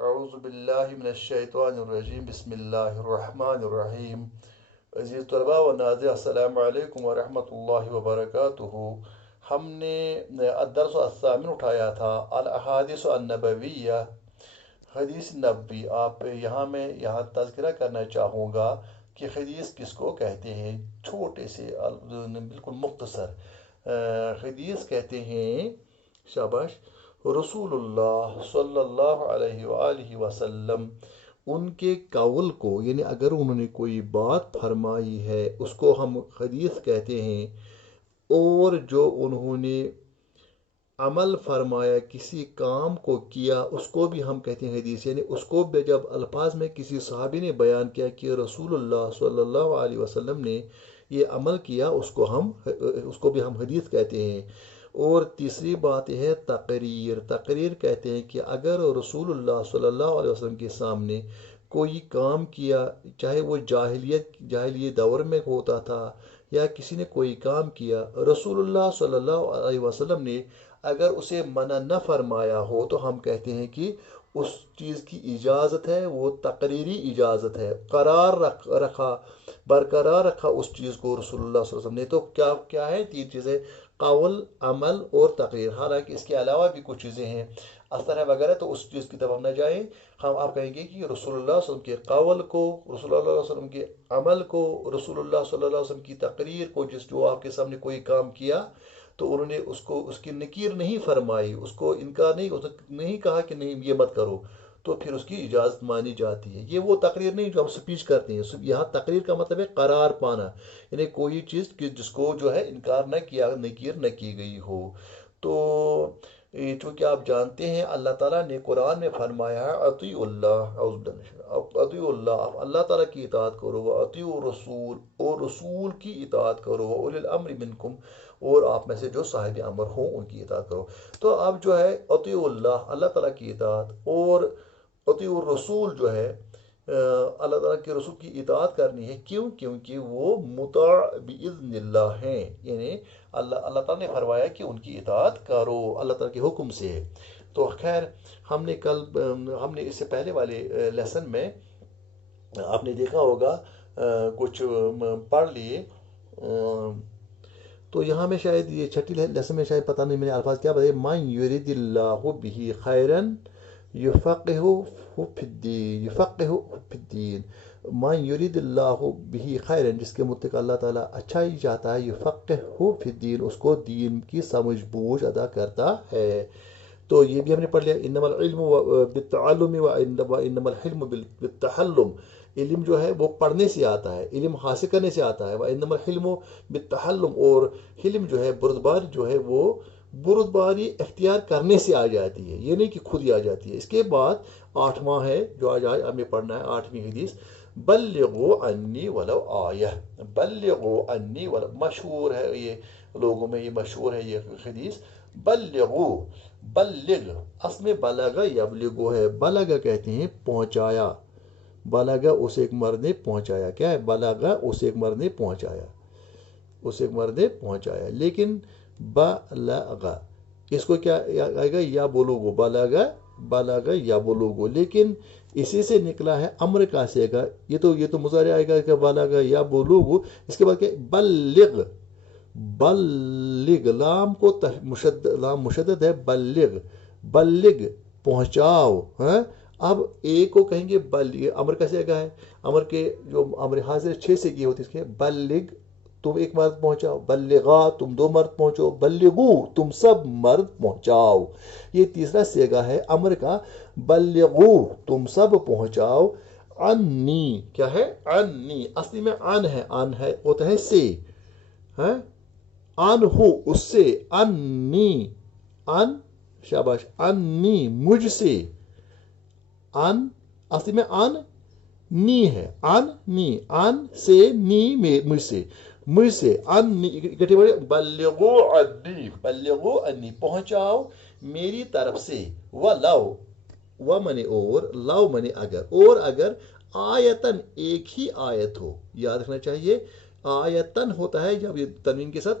اعوذ باللہ من الشیطان الرجیم بسم اللہ الرحمن الرحیم عزیز طلباء و ناظرین السلام علیکم ورحمۃ اللہ وبرکاتہ۔ ہم نے الدرس الثامن اٹھایا تھا الاحادیث النبویہ، حدیث نبوی۔ آپ یہاں تذکرہ کرنا چاہوں گا کہ حدیث کس کو کہتے ہیں، چھوٹے سے بالکل مختصر حدیث کہتے ہیں، شاباش، رسول اللہ صلی اللہ علیہ وآلہ وسلم ان کے قول کو، یعنی اگر انہوں نے کوئی بات فرمائی ہے اس کو ہم حدیث کہتے ہیں، اور جو انہوں نے عمل فرمایا، کسی کام کو کیا، اس کو بھی ہم کہتے ہیں حدیث، یعنی اس کو بھی جب الفاظ میں کسی صحابی نے بیان کیا کہ رسول اللہ صلی اللہ علیہ وسلم نے یہ عمل کیا، اس کو بھی ہم حدیث کہتے ہیں۔ اور تیسری بات یہ ہے تقریر۔ تقریر کہتے ہیں کہ اگر رسول اللہ صلی اللہ علیہ وسلم کے سامنے کوئی کام کیا، چاہے وہ جاہلیت دور میں ہوتا تھا یا کسی نے کوئی کام کیا، رسول اللہ صلی اللہ علیہ وسلم نے اگر اسے منع نہ فرمایا ہو تو ہم کہتے ہیں کہ اس چیز کی اجازت ہے، وہ تقریری اجازت ہے، برقرار رکھا اس چیز کو رسول اللہ صلی اللہ علیہ وسلم نے۔ تو کیا ہے؟ تین چیزیں: قول، عمل اور تقریر۔ حالانکہ اس کے علاوہ بھی کچھ چیزیں ہیں، اثر ہے وغیرہ، تو اس چیز کی طرف ہم نہ جائیں۔ آپ کہیں گے کہ رسول اللہ صلی اللہ علیہ وسلم کے قول کو، رسول اللہ علیہ وسلم کے عمل کو، رسول اللہ صلی اللہ علیہ وسلم کی تقریر کو، جو آپ کے سامنے کوئی کام کیا تو انہوں نے اس کی نکیر نہیں فرمائی، اس کو انکار نہیں کہا کہ نہیں یہ مت کرو، تو پھر اس کی اجازت مانی جاتی ہے۔ یہ وہ تقریر نہیں جو ہم سپیچ کرتے ہیں، یہاں تقریر کا مطلب ہے قرار پانا، یعنی کوئی چیز جس کو جو ہے انکار نہ کیا، نکیر نہ کی گئی ہو۔ تو چونکہ آپ جانتے ہیں اللہ تعالیٰ نے قرآن میں فرمایا ہے اطیعوا اللہ، اعوذ باللہ من الشیطان، اطیعوا اللہ، آپ اللہ تعالیٰ کی اطاعت کرو، واطیعوا الرسول، اور رسول کی اطاعت کرو، واولی الامر منکم، اور آپ میں سے جو صاحب امر ہوں ان کی اطاعت کرو۔ تو اب جو ہے اطیعوا اللہ، اللہ تعالیٰ کی اطاعت، اور اطیعوا الرسول جو ہے اللہ تعالیٰ کے رسول کی اطاعت کرنی ہے۔ کیوں؟ کیونکہ وہ مطاع باذن اللہ ہیں، یعنی اللہ تعالیٰ نے فرمایا کہ ان کی اطاعت کرو، اللہ تعالیٰ کے حکم سے۔ تو خیر، ہم نے اس سے پہلے والے لیسن میں آپ نے دیکھا ہوگا کچھ پڑھ لیے، تو یہاں میں شاید یہ چھٹی لیسن میں شاید پتہ نہیں میں نے الفاظ کیا بتائے، من یرید اللہ بہ خیرا یفقہہ فی الدین، من یرید اللہ بہ خیرا، جس کے متعلق اللہ تعالیٰ اچھائی چاہتا ہے، یفقہہ فی الدین، اس کو دین کی سمجھ بوجھ ادا کرتا ہے۔ تو یہ بھی ہم نے پڑھ لیا، انما العلم بالتعلم وانما الحلم بالتحلم، علم جو ہے وہ پڑھنے سے آتا ہے، علم حاصل کرنے سے آتا ہے، وانما الحلم بالتحلم، اور حلم جو ہے، بردباری جو ہے، وہ بردباری اختیار کرنے سے آ جاتی ہے، یہ نہیں کہ خود ہی آ جاتی ہے۔ اس کے بعد 8واں ہے جو آج ہمیں پڑھنا ہے، 8ویں حدیث، بلغوا عنی ولو آیہ، بلغوا عنی ولو، مشہور ہے یہ لوگوں میں، یہ مشہور ہے یہ حدیث۔ بلغ اصل میں بلغ یبلغ ہے، بلغ کہتے ہیں پہنچایا، بلغ اسے ایک مرد نے پہنچایا، کیا ہے؟ بلغ اسے ایک مرد نے پہنچایا، لیکن بلغ اس کو کیا آئے گا؟ یا بلوگو، بلغ یا بلوگو، لیکن اسی سے نکلا ہے امر کا صیغہ، یہ تو مضارع آئے گا کہ بلغ یا بلوگو، اس کے بعد کہ بلغ، لام کو لام مشدد ہے، بلغ پہنچاؤ، ہاں۔ اب ایک کو کہیں گے امر کا صیغہ ہے، امر کے جو امر حاضر 6 سے کی ہوتی ہے، اس کے بلغ تم ایک مرد پہنچاؤ، بلغا تم 2 مرد پہنچو، بلغو تم سب مرد پہنچاؤ۔ یہ تیسرا صیغہ ہے امر کا، بلغو تم سب پہنچاؤ، عنی، کیا ہے؟ عنی اصلی میں ان ہے ہوتا ہے سے، ہاں، ان ہو اس سے، انی، ان، شاباش، انی مجھ سے، ان اصلی میں ان نی ہے، ان نی، ان سے، نی میں مجھ سے، انی اکٹھے بڑے، بلغو انی پہنچاؤ میری طرف سے، ولو، و منے اور، لو منے اگر، اور اگر آیتن ایک ہی آیت ہو، یاد رکھنا چاہیے آیتن ہوتا ہے جب یہ تنوین کے ساتھ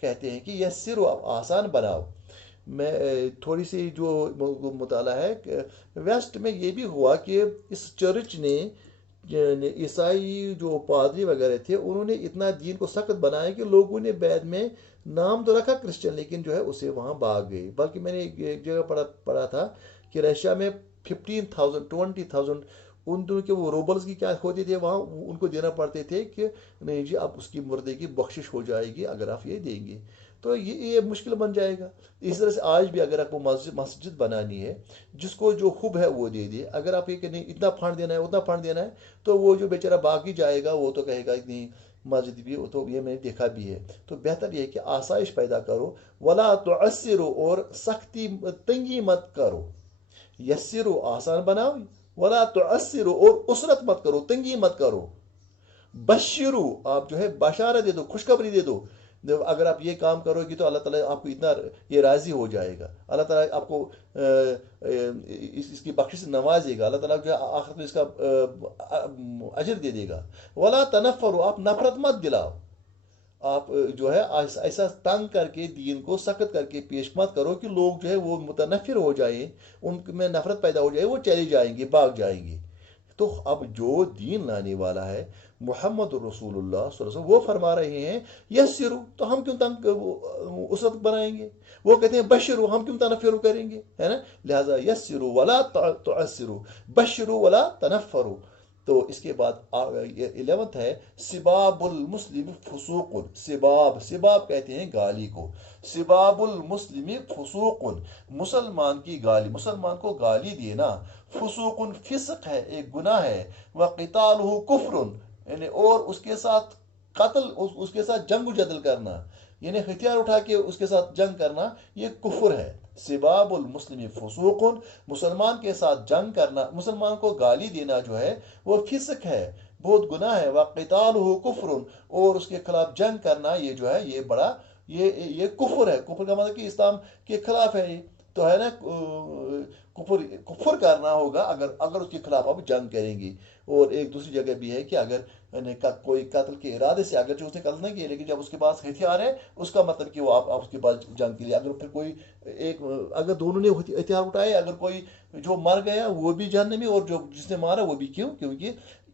کہتے ہیں کہ یسر آپ آسان بناؤ. میں تھوڑی سی جو مطالعہ ہے کہ ویسٹ میں یہ بھی ہوا کہ اس چرچ نے عیسائی جو پادری وغیرہ تھے انہوں نے اتنا دین کو سخت بنایا کہ لوگوں نے بعد میں نام تو رکھا کرسچن لیکن جو ہے اسے وہاں بھاگ گئے. بلکہ میں نے ایک جگہ پڑھا تھا کہ رشیا میں 15,000 20,000 ان دنوں کے وہ روبلز کی کیا ہوتے تھے وہاں ان کو دینا پڑتے تھے کہ نہیں جی اب اس کی مردے کی بخشش ہو جائے گی اگر آپ یہ دیں گے. تو یہ مشکل بن جائے گا. اس طرح سے آج بھی اگر آپ کو مسجد بنانی ہے جس کو جو خوب ہے وہ دے دے. اگر آپ یہ کہ نہیں اتنا فنڈ دینا ہے اتنا فنڈ دینا ہے تو وہ جو بیچارہ باقی جائے گا وہ تو کہے گا اتنی مسجد بھی تو یہ میں نے دیکھا بھی ہے. تو بہتر یہ ہے کہ آسائش پیدا کرو. ولا تعسرو اور سختی تنگی مت کرو. یسرو آسان بناؤ. ولا تعسرو اور اسرت مت کرو تنگی مت کرو. بشرو آپ جو ہے بشارت دے دو خوشخبری دے دو. اگر آپ یہ کام کرو گی تو اللہ تعالیٰ آپ کو اتنا یہ راضی ہو جائے گا. اللہ تعالیٰ آپ کو اس کی بخشش سے نوازے گا. اللہ تعالیٰ جو ہے آخرت میں اس کا اجر دے دے گا. ولا تنفرو آپ نفرت مت دلاؤ. آپ جو ہے ایسا تنگ کر کے دین کو سخت کر کے پیش مت کرو کہ لوگ جو ہے وہ متنفر ہو جائیں ان میں نفرت پیدا ہو جائے وہ چلے جائیں گے بھاگ جائیں گے. تو اب جو دین لانے والا ہے محمد رسول اللہ صلی اللہ علیہ وسلم وہ فرما رہے ہیں یسرو تو ہم کیوں تنگ اسرت بنائیں گے. وہ کہتے ہیں بشرو ہم کیوں تنفرو کریں گے ہے نا. لہذا یسرو ولا تعسرو بشرو ولا تنفرو. تو اس کے بعد 11 ہے سباب المسلم فسوق. سباب کہتے ہیں گالی کو. سباب المسلم فسوق مسلمان کی گالی مسلمان کو گالی دینا فسوق فسق ہے ایک گناہ ہے. وقتالہ کفر یعنی اور اس کے ساتھ قتل اس کے ساتھ جنگ و جدل کرنا یعنی ہتھیار اٹھا کے اس کے ساتھ جنگ کرنا یہ کفر ہے. سباب المسلم فسوق مسلمان کے ساتھ جنگ کرنا مسلمان کو گالی دینا جو ہے وہ فسق ہے بہت گناہ ہے. وقتالہ کفر اور اس کے خلاف جنگ کرنا یہ جو ہے یہ بڑا یہ کفر ہے. کفر کا مطلب کہ اسلام کے خلاف ہے. یہ تو ہے نا کفر کرنا ہوگا اگر اس کے خلاف آپ جنگ کریں گے. اور ایک دوسری جگہ بھی ہے کہ اگر کوئی قتل کے ارادے سے اگر جو اس نے قتل نہیں کیا لیکن جب اس کے پاس ہتھیار ہے اس کا مطلب کہ وہ آپ اس کے پاس جنگ کے لیے اگر پھر کوئی اگر دونوں نے ہتھیار اٹھائے اگر کوئی جو مر گیا وہ بھی جہنمی اور جو جس نے مارا وہ بھی کیونکہ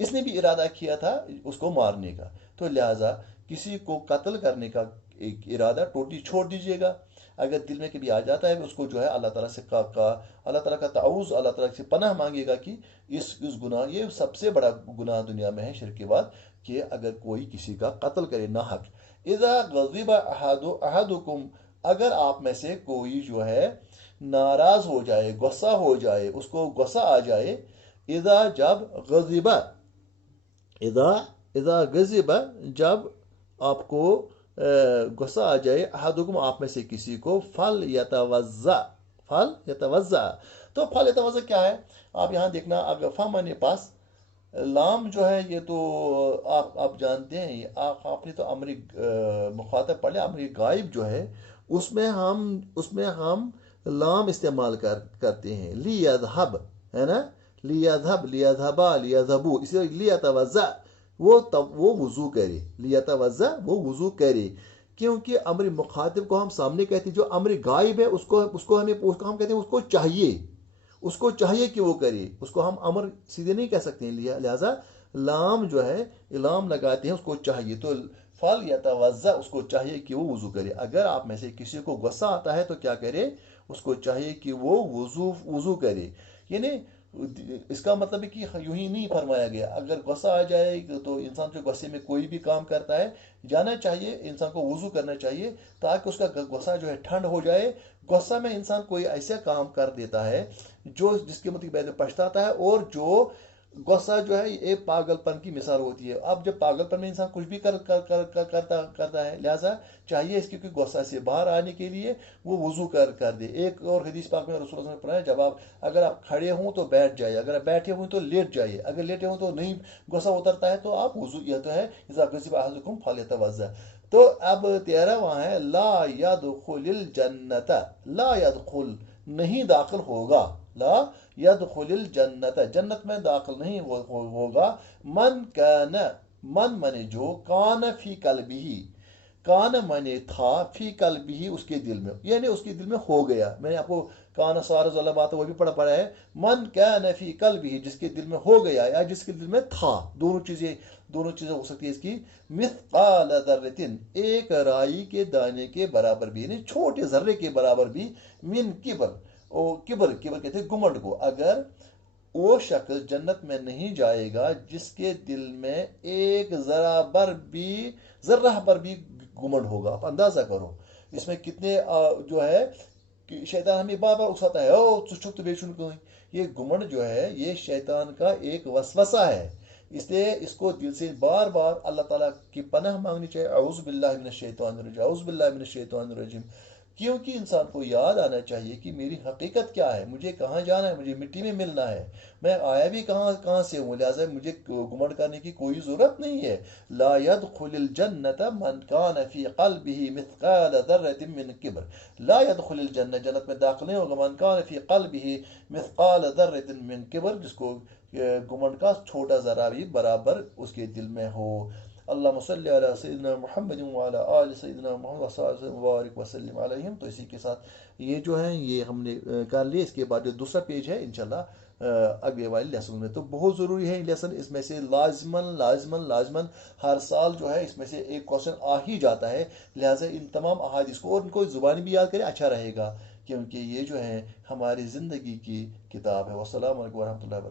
اس نے بھی ارادہ کیا تھا اس کو مارنے کا. تو لہٰذا کسی کو قتل کرنے کا ایک ارادہ ٹوٹلی چھوڑ دیجیے گا. اگر دل میں کبھی آ جاتا ہے اس کو جو ہے اللہ تعالیٰ سے اللہ تعالیٰ کا تعوذ اللہ تعالیٰ سے پناہ مانگے گا کہ اس گناہ یہ سب سے بڑا گناہ دنیا میں ہے شرک کے بعد کہ اگر کوئی کسی کا قتل کرے ناحق. اذا غضب احدکم اگر آپ میں سے کوئی جو ہے ناراض ہو جائے غصہ ہو جائے اس کو غصہ آ جائے. اذا جب غضب اذا غضب جب آپ کو غصہ آ جائے احدکم آپ میں سے کسی کو فل یتوضا تو فل یتوضا کیا ہے آپ یہاں دیکھنا اگر فمن پاس لام جو ہے یہ تو آپ جانتے ہیں آپ نے تو امر مخاطب پڑھ لیا. امر غائب جو ہے اس میں ہم لام استعمال کرتے ہیں. لیذهب ہے نا لیذهبا لیذهبوا اس لیے لیتوضا وہ وضو کرے. لیتوضا وہ وضو کرے کیونکہ امر مخاطب کو ہم سامنے کہتے ہیں. جو امر غائب ہے اس کو ہم کہتے ہیں اس کو چاہیے کہ وہ کرے. اس کو ہم امر سیدھے نہیں کہہ سکتے ہیں. لہذا لام جو ہے لام لگاتے ہیں اس کو چاہیے. تو فل یتوضا اس کو چاہیے کہ وہ وضو کرے. اگر آپ میں سے کسی کو غصہ آتا ہے تو کیا کرے اس کو چاہیے کہ وہ وضو کرے. یعنی اس کا مطلب ہے کہ یوں ہی نہیں فرمایا گیا. اگر غصہ آ جائے تو انسان جو غصے میں کوئی بھی کام کرتا ہے جانا چاہیے انسان کو وضو کرنا چاہیے تاکہ اس کا غصہ جو ہے ٹھنڈ ہو جائے. غصہ میں انسان کوئی ایسا کام کر دیتا ہے جس کے مطلب بعد میں پچھتاتا ہے اور جو غصہ جو ہے ایک پاگل پن کی مثال ہوتی ہے. اب جب پاگل پن میں انسان کچھ بھی کرتا ہے لہذا چاہیے اس کی غصہ سے باہر آنے کے لیے وہ وضو کر دے. ایک اور حدیث پاک میں رسول اللہ نے فرمایا جب اگر آپ کھڑے ہوں تو بیٹھ جائیے اگر آپ بیٹھے ہوں تو لیٹ جائیے اگر لیٹے ہوں تو نہیں غصہ اترتا ہے تو آپ وضو یہ تو ہے اذا غضب احدکم فلیتوضا. تو اب 13 وہاں ہے لا يدخل الجنت لا يدخل نہیں داخل ہوگا. لا يدخل الجنت جنت میں داخل نہیں ہوگا. من جو کان فی قلبہ کان مانے تھا، فی قلبہ ہی اس کے دل میں، یعنی اس کے دل میں ہو گیا. میں نے آپ کو کان سارز والا بات وہ بھی پڑھا ہے. من کان فی قلبہ، جس کے دل میں ہو گیا یا جس کے دل میں تھا، دونوں چیزیں ہو سکتی ہے اس کی. مثقال ذرۃ، ایک رائی کے دانے کے برابر بھی، یعنی چھوٹے ذرے کے برابر بھی. من کبر، کبر کہتے ہیں گمنڈ کو. اگر وہ شخص جنت میں نہیں جائے گا جس کے دل میں ایک ذرہ پر بھی گمنڈ ہوگا. آپ اندازہ کرو اس میں کتنے جو ہے کہ شیطان ہمیں بار بار اکساتا ہے، او چھپ تو بے چن کوئی. یہ گمنڈ جو ہے یہ شیطان کا ایک وسوسہ ہے، اس لیے اس کو دل سے بار بار اللہ تعالیٰ کی پناہ مانگنی چاہیے. اعوذ باللہ من الشیطان الرجیم، اعوذ باللہ من الشیطان الرجیم. کیونکہ انسان کو یاد آنا چاہیے کہ میری حقیقت کیا ہے، مجھے کہاں جانا ہے، مجھے مٹی میں ملنا ہے، میں آیا بھی کہاں سے ہوں. لہٰذا مجھے گمنڈ کرنے کی کوئی ضرورت نہیں ہے. لا يدخل الجنت من کان فی قلبہ مثقال ذرۃ من کبر. لا يدخل الجنہ، جنت میں داخل نہیں ہوگا. من کان فی قلبہ مثقال ذرۃ من کبر، جس کو گمنڈ کا چھوٹا ذرہ بھی برابر اس کے دل میں ہو. اللہم صلی علی سیدنا محمد وعلی آل سیدنا محمد صلی اللہ وبارک وسلم علیہم. تو اسی کے ساتھ یہ جو ہے یہ ہم نے کر لی. اس کے بعد جو دوسرا پیج ہے انشاءاللہ اگلے والے لیسن میں. تو بہت ضروری ہے لیسن، اس میں سے لازماً ہر سال جو ہے اس میں سے ایک کوشچن آ ہی جاتا ہے. لہٰذا ان تمام احادیث کو اور ان کو زبانی بھی یاد کرے اچھا رہے گا، کیونکہ یہ جو ہے ہماری زندگی کی کتاب ہے. والسلام علیکم ورحمۃ اللہ وبرکاتہ.